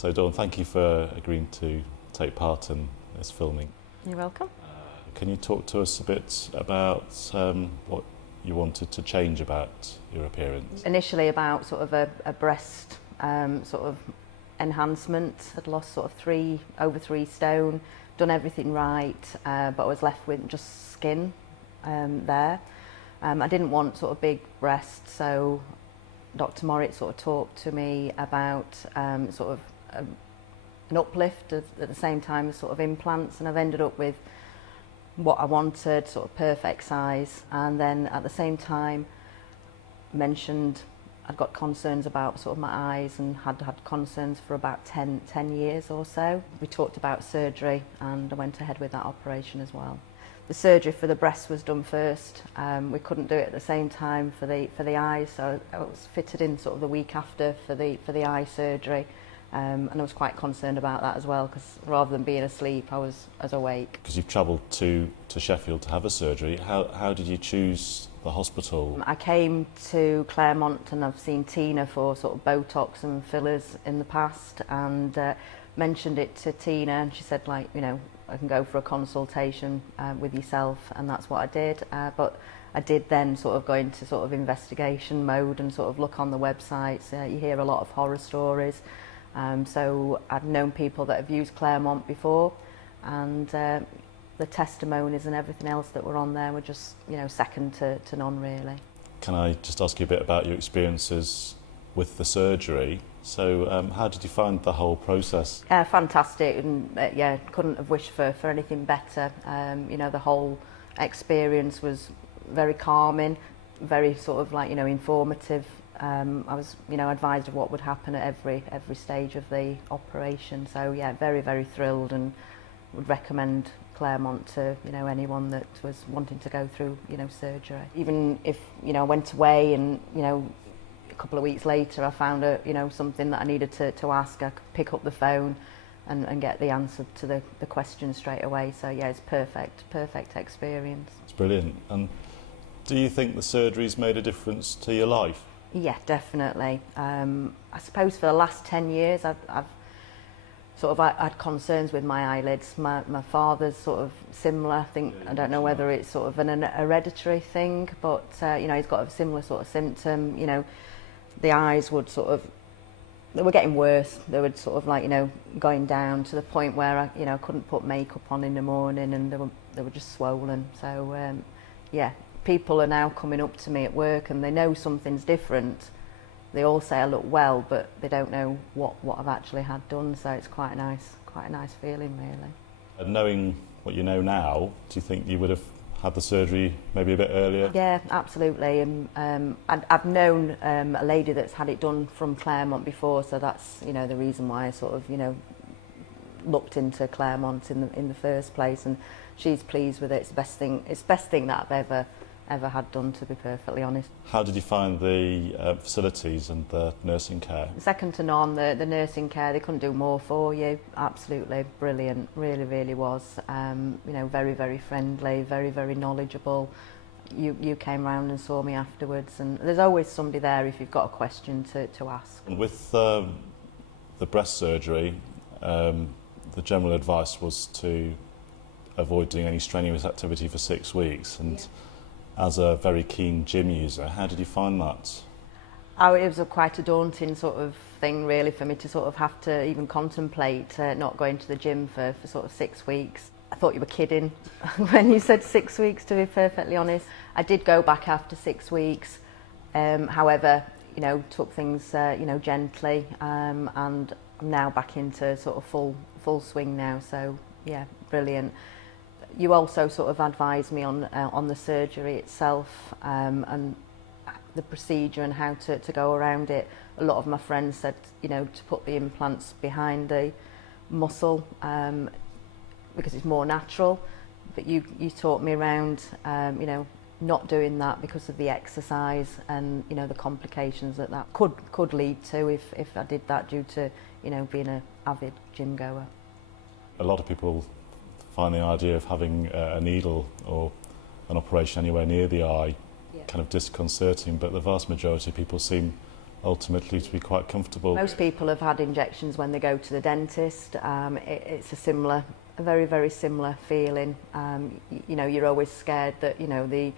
So Dawn, thank you for agreeing to take part in this filming. You're welcome. Can you talk to us a bit about what you wanted to change about your appearance? Initially about sort of a breast sort of enhancement. I'd lost sort of over 3 stone, done everything right, but I was left with just skin there. I didn't want sort of big breasts, so Dr. Morritt sort of talked to me about sort of an uplift at the same time as sort of implants, and I've ended up with what I wanted, sort of perfect size. And then at the same time mentioned I'd got concerns about sort of my eyes and had concerns for about 10 years or so. We talked about surgery and I went ahead with that operation as well. The surgery for the breast was done first. We couldn't do it at the same time for the eyes, so I was fitted in sort of the week after for the eye surgery. And I was quite concerned about that as well, because rather than being asleep, I was awake. Because you've travelled to Sheffield to have a surgery, how did you choose the hospital? I came to Claremont and I've seen Tina for sort of Botox and fillers in the past, and mentioned it to Tina, and she said, like, you know, I can go for a consultation with yourself, and that's what I did. But I did then sort of go into sort of investigation mode and sort of look on the websites. You hear a lot of horror stories. So I'd known people that have used Claremont before, and the testimonies and everything else that were on there were just, you know, second to none really. Can I just ask you a bit about your experiences with the surgery? So how did you find the whole process? Fantastic, and yeah, couldn't have wished for anything better. You know, the whole experience was very calming, very sort of like, you know, informative. I was, you know, advised of what would happen at every stage of the operation. So yeah, very, very thrilled, and would recommend Claremont to, you know, anyone that was wanting to go through, you know, surgery. Even if, you know, I went away and, you know, a couple of weeks later I found you know, something that I needed to ask, I could pick up the phone and get the answer to the question straight away. So yeah, it's perfect experience. It's brilliant. And do you think the surgery's made a difference to your life? Yeah, definitely. I suppose for the last 10 years I've sort of had concerns with my eyelids. My father's sort of similar. I think, I don't know whether it's sort of an hereditary thing, but you know, he's got a similar sort of symptom. You know, the eyes would sort of, they were getting worse. They would sort of like, you know, going down to the point where I, you know, couldn't put makeup on in the morning, and they were just swollen. So yeah, people are now coming up to me at work and they know something's different. They all say I look well, but they don't know what I've actually had done. So it's quite a nice feeling, really. And knowing what you know now, do you think you would have had the surgery maybe a bit earlier? Yeah, absolutely. I've known a lady that's had it done from Claremont before, so that's, you know, the reason why I sort of, you know, looked into Claremont in the first place, and she's pleased with it. It's the best thing that I've ever had done, to be perfectly honest. How did you find the facilities and the nursing care? Second to none. The nursing care, they couldn't do more for you. Absolutely brilliant, really was. You know, very friendly, very knowledgeable. You came round and saw me afterwards, and there's always somebody there if you've got a question to ask. With the breast surgery, the general advice was to avoid doing any strenuous activity for 6 weeks, and as a very keen gym user, how did you find that? Oh, it was quite a daunting sort of thing, really, for me to sort of have to even contemplate not going to the gym for sort of 6 weeks. I thought you were kidding when you said 6 weeks, to be perfectly honest. I did go back after 6 weeks, however, you know, took things, you know, gently, and I'm now back into sort of full swing now. So yeah, brilliant. You also sort of advised me on the surgery itself, and the procedure and how to go around it. A lot of my friends said, you know, to put the implants behind the muscle because it's more natural, but you taught me around, you know, not doing that because of the exercise and, you know, the complications that could lead to if I did that due to, you know, being an avid gym goer. A lot of people find the idea of having a needle or an operation anywhere near the eye kind of disconcerting, but the vast majority of people seem ultimately to be quite comfortable. Most people have had injections when they go to the dentist. It's a very, very similar feeling. You know, you're always scared that, you know, the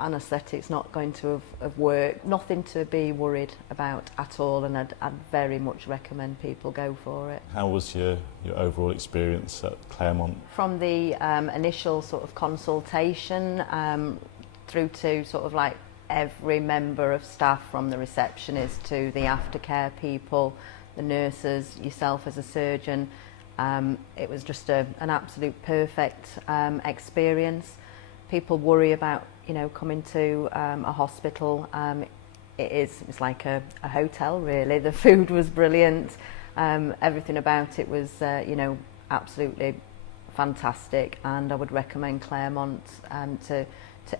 anaesthetic's not going to have worked. Nothing to be worried about at all, and I'd very much recommend people go for it. How was your overall experience at Claremont? From the initial sort of consultation through to sort of like every member of staff, from the receptionist to the aftercare people, the nurses, yourself as a surgeon, it was just an absolute perfect experience. People worry about, you know, coming to a hospital. It's like a hotel, really. The food was brilliant. Everything about it was, you know, absolutely fantastic, and I would recommend Claremont to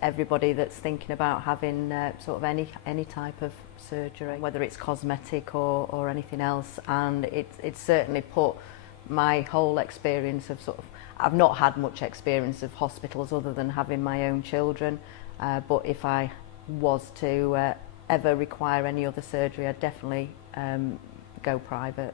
everybody that's thinking about having sort of any type of surgery, whether it's cosmetic or anything else. And it's certainly put my whole experience of sort of, I've not had much experience of hospitals other than having my own children, but if I was to ever require any other surgery, I'd definitely go private.